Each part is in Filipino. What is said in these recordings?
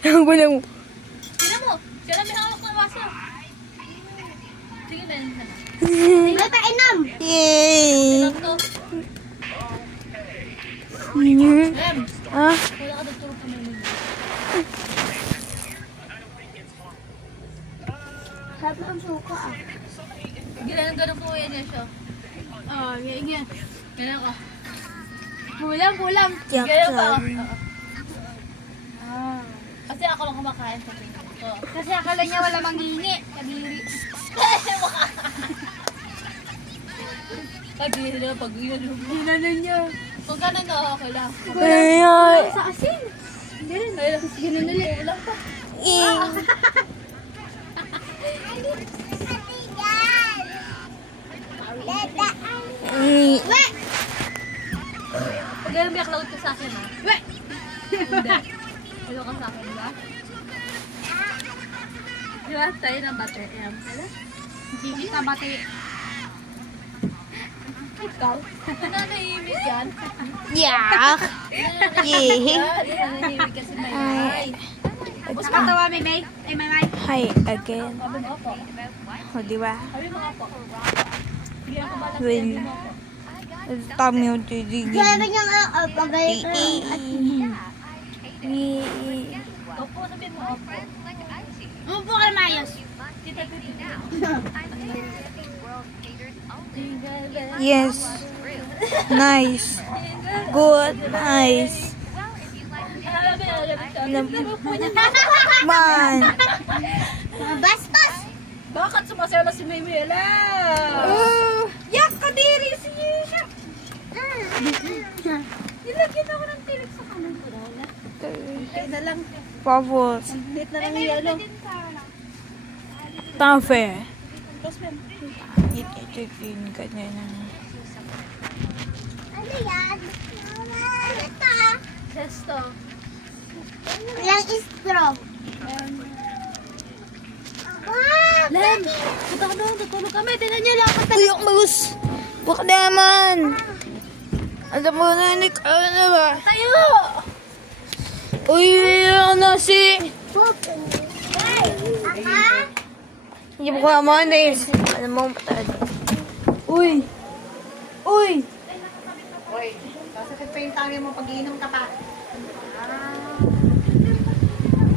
Ang gulang. Sino mo? Sino may hawak na baso? Sige, meron ka na. Hindi pa inom. Yay! Ilang to? Lem, Ah? wala ka nagturo pa may nila. Sabi ang suka ah. Ganun ko yan siya. Oo, yan. Ganun ka. Kulam. Ganun ka. Kasi ako lang kumakain sa tingin ko. Kasi akala niya wala manghingi. Kadiri. Kadiri na pag yun. Ginanon niya. Kung ganun na, okay lang. Ay! Sa asin. Hindi rin. Ganun ulit. Wala pa. Pag ganun biyak load ka sa akin ha. Hindi. Hello ka sa akin, diba? Diba? Tayo ng butter M. Hindi ka bati. Ikaw? Nananahimik yan? Yak! Yay! Nananahimik kasi may may. Tapos matawa may may. Ay may may. Hi again. Sabi mo po. O, diba? Sabi mo nga po. Bigyan ko balak Well, sabi mo po. Tami yung titigil. Sabi niya nga, pagay ka. Opo, sabi mo opo. Umupo ka Mayos. Tita. Yes. Nice. Good. Nice. Man. Bastos. Bakit sumasela si Mimila? Yak, kadiri siya. Nilagyan ako ng tilig sa kanan ko daw na. Kaya na lang. Tapos, Lit na lang yung ano. tafe. Tapos ma'am. Ititin ka niya na. Ano yan? Ano ito? Sesto. Walang straw. Lem! Punta ka doon. Tutulog kami. Tinan niyo lang. Uyok magus. Baka naman. Alam mo na, Nick. Ano na ba? Tayo! Uy, yung nasi. Hindi mo ko naman eh. Alam mo, patad. Uy. Uy. Uy, kasakit pa yung tangi mo pag-iinom ka pa.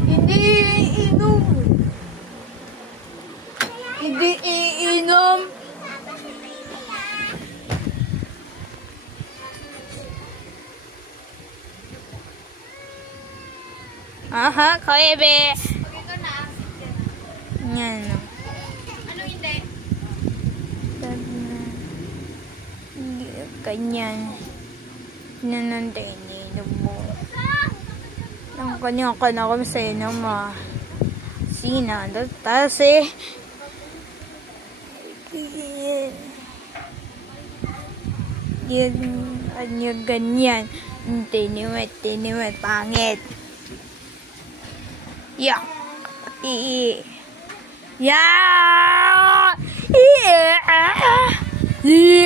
Hindi iinom. Hindi iinom. Aha, kaebe. Yan. Ano hindi? Hindi, ganyan. Nanantay niyo mo. Ang kanya ka na kami sa'yo na ma. Sina, tas eh. Yan, ano ganyan. Tiniwet, pangit. Ya. Ya.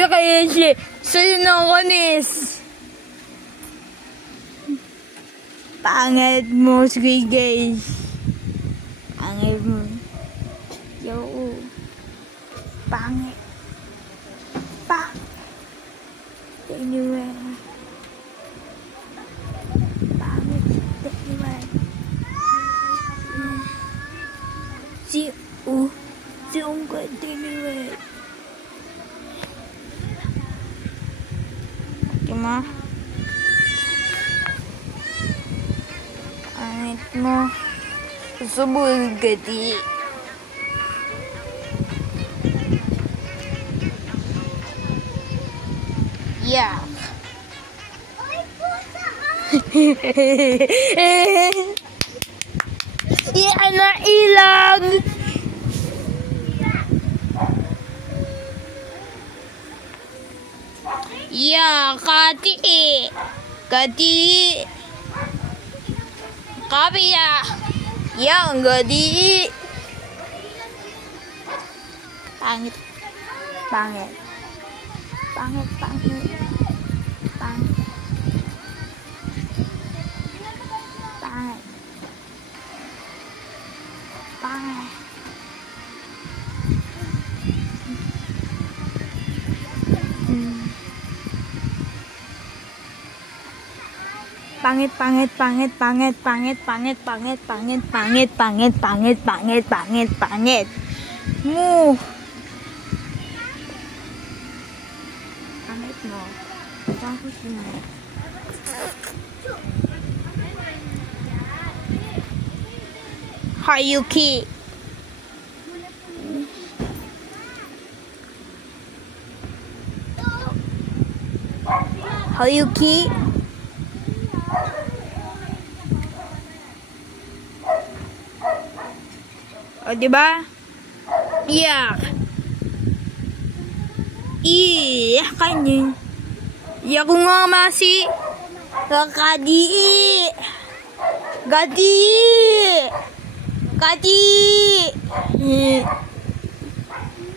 Kasi sa'yo na kanis. Pangit mo, sige guys. Pangit mo. Yo. Pangit. Anyway. Pangit. Anyway. Si Ungkod anyway. Diba? Pangit mo. Susubul ka di. Yeah. Iyan na ilag. Yeah, kati. Kapila. Yang gadi. Pangit. Pangit. Pangit, pangit, pangit, pangit, pangit, pangit, pangit, pangit, pangit, pangit, pangit, pangit, pangit, pangit. Mo. Pangit mo. Pangit mo. Hayuki. Hayuki. O, diba? Iyak. Iyak kanya. Iyak ko nga masi. Kadi. Gadi. Gadi.